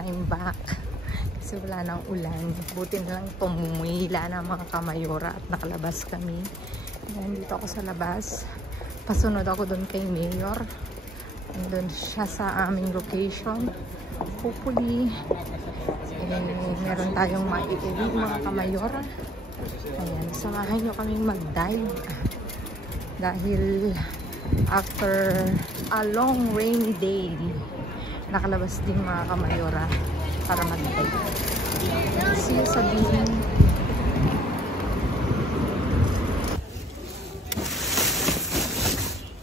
I'm back. Kasi wala nang ulan. Buti na lang tumumila na mga kamayora at nakalabas kami. Nandito ako sa labas. Pasunod ako doon kay Mayor. Doon siya sa aming location. Hopefully, meron tayong maiuwi mga kamayora. Ayan, samahan nyo kaming mag-dive. Dahil after a long rainy day, nakalabas din mga kamayora para mag-dive. See you sa beach.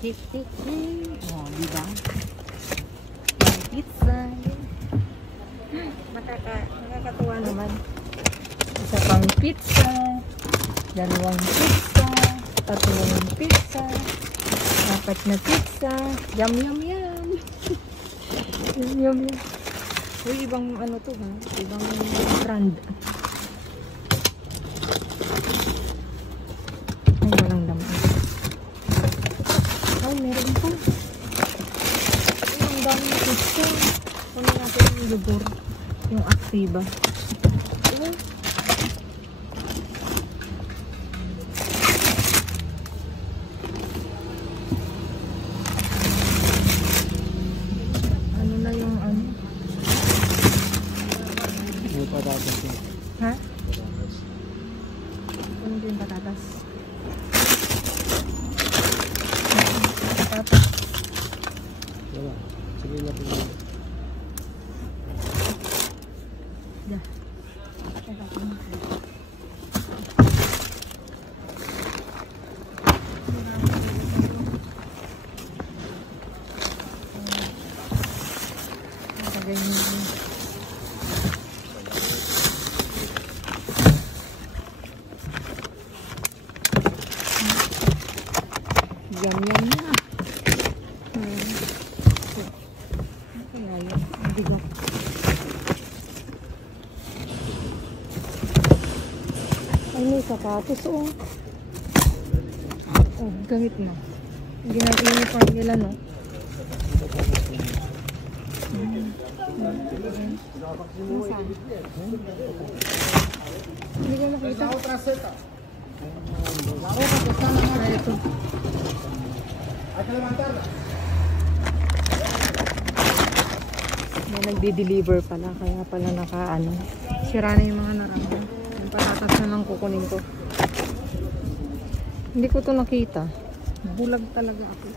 Hip hip hip. Oh, diba? May pizza. Nakakatuwa naman. Isa pang pizza. Dalawang pizza. Tatlong pizza. Apat na pizza. Yum yum yum. Yum yum yum. Uy, ibang ano to ha? Ibang brand. Ay, walang laman. Ay, meron pa. Ay, ang dami na pizza. Kami natin yung lubor. Yung Activa. Ay. Ano na yung ano? May patatas yun. Ha? Ano yung patatas? Patatas. Wala. Sige na po. Yeah. Yum yum na. Kaya yun. Hindi ba? Ay, may sapatos oh. Oh, gamit na. Hindi natin uniform nila, no? Hindi ko nakita. Ito. May nagde-deliver pala, kaya pala naka-ano. Sira na yung mga naramba. Yung patatas na lang kukunin ko. Hindi ko to nakita. Bulag talaga ako.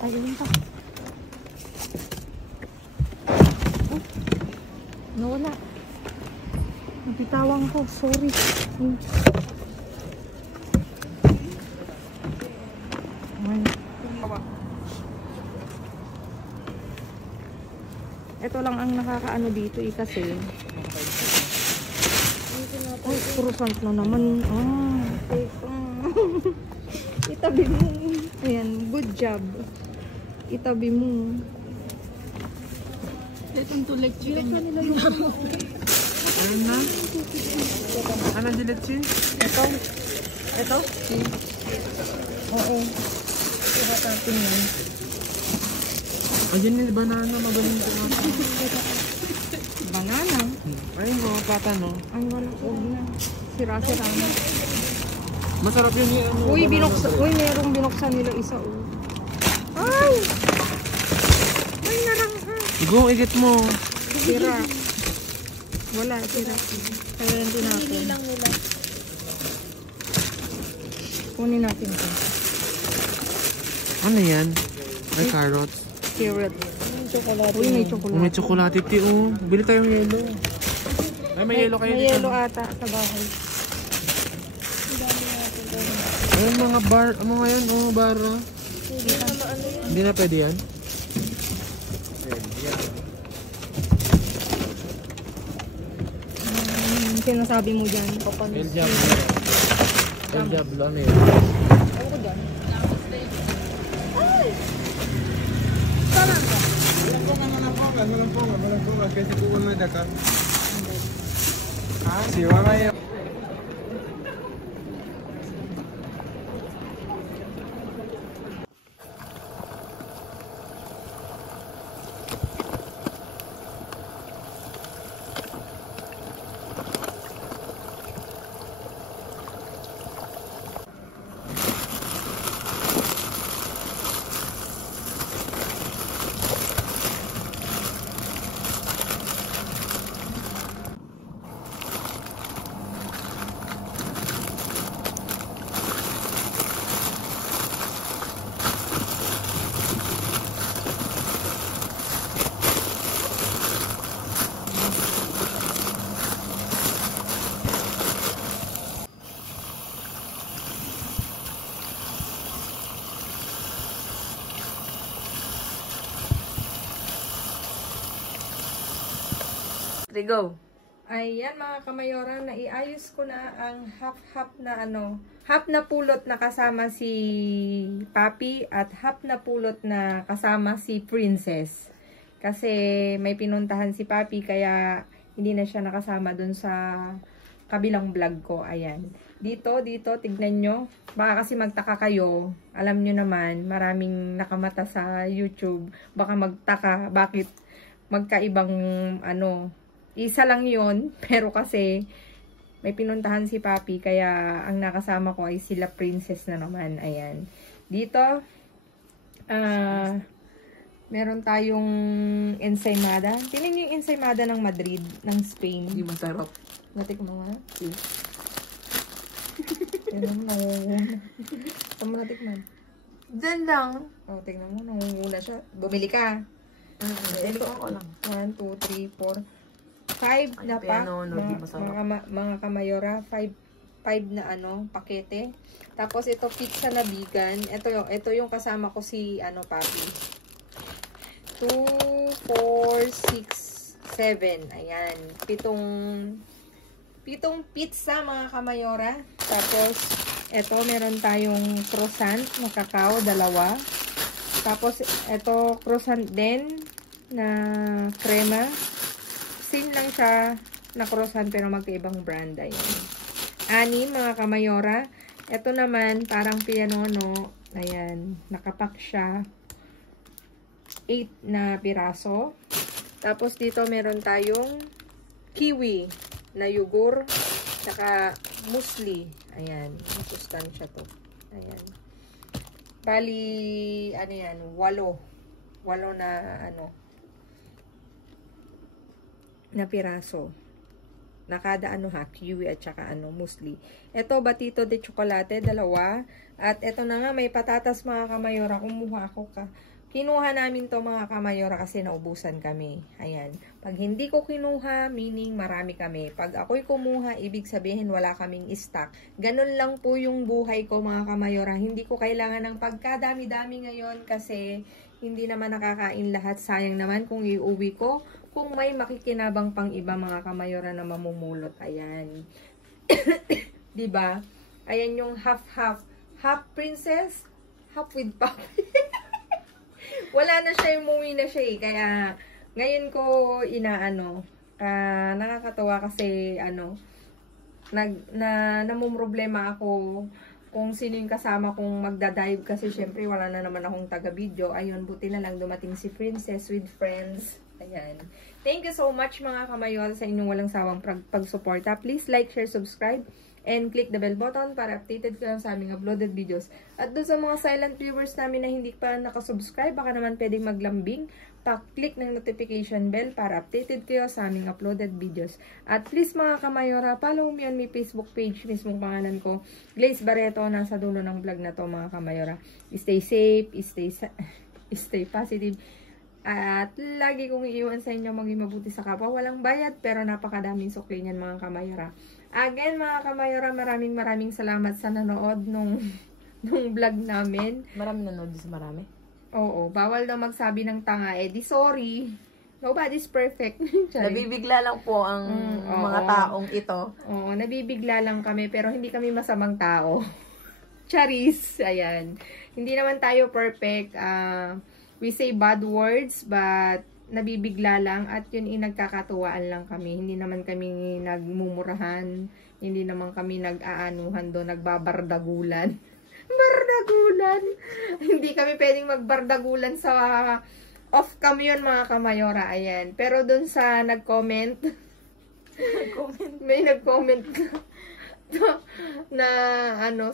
Ayun pa. Oh, nawala. Napitawan ko. Sorry. Ito lang ang nakakaano dito kasi. Ay, kurusant na naman. Itabi mo. Ayan, good job. Itabi mo. Itong tulek chicken nila yung Ayun na. Ano diletsi? ito. Ito? Oo. Ito natin yan. Ayun yung banana. Magaling ko nga. Banana? Ayun mga pata no. Ang walang huwag na. Sira-sira na. Masarap yun yung ano. Uy, binuksan. Uy, merong binuksan nila isa. Ay! Ay, narangha. Go, igit mo. Sira. Wala, sira. Kaya hindi natin. Hindi lang nila. Kunin natin ito. Ano yan? May carrots. Carrot. Chocolate. Uy, may chocolate. May tsokolate ti oh. Bili tayo ng yelo. Ay, may yelo kayo May dito. yelo ata sa bahay. Ayun mga bar. Mga yan oh, bar. Hindi na pwede yan. Sinasabi mo dyan. El Diablo. El Diablo. Ano yun? Ako ko dyan. Ay! Saan ka? Walang ponga. Kasi kuwan mo daka. Si Mama yun. 3, go. Ayan mga kamayora, naiayos ko na ang half na pulot na kasama si Papi at half na pulot na kasama si Princess. Kasi may pinuntahan si Papi kaya hindi na siya nakasama dun sa kabilang vlog ko. Ayan. Dito, tignan nyo. Baka kasi magtaka kayo. Alam nyo naman, maraming nakamata sa YouTube. Baka magtaka, bakit magkaibang isa lang yon pero kasi may pinuntahan si Papi kaya ang nakasama ko ay sila Princess na naman. Ayan. Dito meron tayong ensaymada. Tingnan niyo yung ensaymada ng Madrid, ng Spain. Hindi masarap. Natikman mo na? Yan ang nangunguna. Saan mo natikman? Diyan lang. O, tingnan mo, nangunguna siya. Bumili ka. Ito ako lang. 1, 2, 3, 4, 5 na pa. Mga kamayora, 5 na pakete. Tapos ito pizza na vegan. Ito yung kasama ko si Papi. 2, 4, 6, 7. Ayan. Pitong pizza mga kamayora. Tapos ito meron tayong croissant na kakao, 2. Tapos ito croissant din na crema. Same lang siya na croissant pero magkaibang brand. Ayan. 6 mga kamayora. Ito naman parang pianono. Ayan. Nakapack siya. 8 na piraso. Tapos dito meron tayong kiwi na yogurt. Saka musli. Ayan. Masustansya to. Ayan. Bali, 8 na piraso. Nakada kiwi at saka musli. Ito, batito de chocolate, 2. At ito na nga, may patatas mga kamayora. Kumuha ako Kinuha namin to mga kamayora kasi naubusan kami. Ayan. Pag hindi ko kinuha, meaning marami kami. Pag ako'y kumuha, ibig sabihin wala kaming stock. Ganun lang po yung buhay ko mga kamayora. Hindi ko kailangan ng pagkadami-dami ngayon kasi hindi naman nakakain lahat. Sayang naman kung iuwi ko. Kung may makikinabang pang iba mga kamayora na mamumulot. Ayan. Diba? Ayan yung half-half. Half princess, half with Papi. Wala na siya, umuwi na siya Kaya, ngayon ko nakakatawa kasi, namumroblema ako kung sino yung kasama kong magdadive kasi syempre wala na naman akong taga-video. Ayun, buti na lang dumating si Princess with friends. Ayan. Thank you so much mga kamayor sa inyong walang sawang pagsuporta. Please like, share, subscribe, and click the bell button para updated kayo sa aming uploaded videos. At doon sa mga silent viewers namin na hindi pa nakasubscribe, baka naman pwedeng maglambing, pa-click ng notification bell para updated kayo sa aming uploaded videos. At please mga kamayora, follow me on my Facebook page, mismong pangalan ko, Glaze Barreto, nasa dulo ng vlog na to mga kamayora. Stay safe, stay positive, at lagi kong iiwan sa inyo maging mabuti sa kapwa. Walang bayad pero napakadaming sukli niyan mga kamayora. Again mga kamayora, maraming salamat sa nanood nung vlog namin. Marami nanood sa marami? Oo, bawal daw magsabi ng tanga. Di sorry. Nobody's perfect. Nabibigla lang po ang mga taong ito. Oo, nabibigla lang kami pero hindi kami masamang tao. Charis. Ayan. Hindi naman tayo perfect. We say bad words but nabibigla lang at yun nagkakatuwaan lang kami. Hindi naman kami nagmumurahan. Hindi naman kami nag-aanuhan doon, nagbabardagulan. Bardagulan! Hindi kami pwedeng magbardagulan sa off-cam yun mga kamayora. Ayan. Pero doon sa nag-comment, may nag-comment na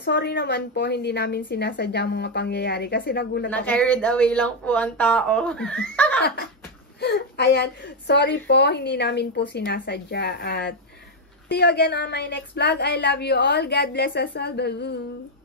sorry naman po, hindi namin sinasadya mga pangyayari kasi nagulat ako. Na-carried away lang po ang tao. Ayan, sorry po, hindi namin po sinasadya at see you again on my next vlog. I love you all. God bless us all. Bye.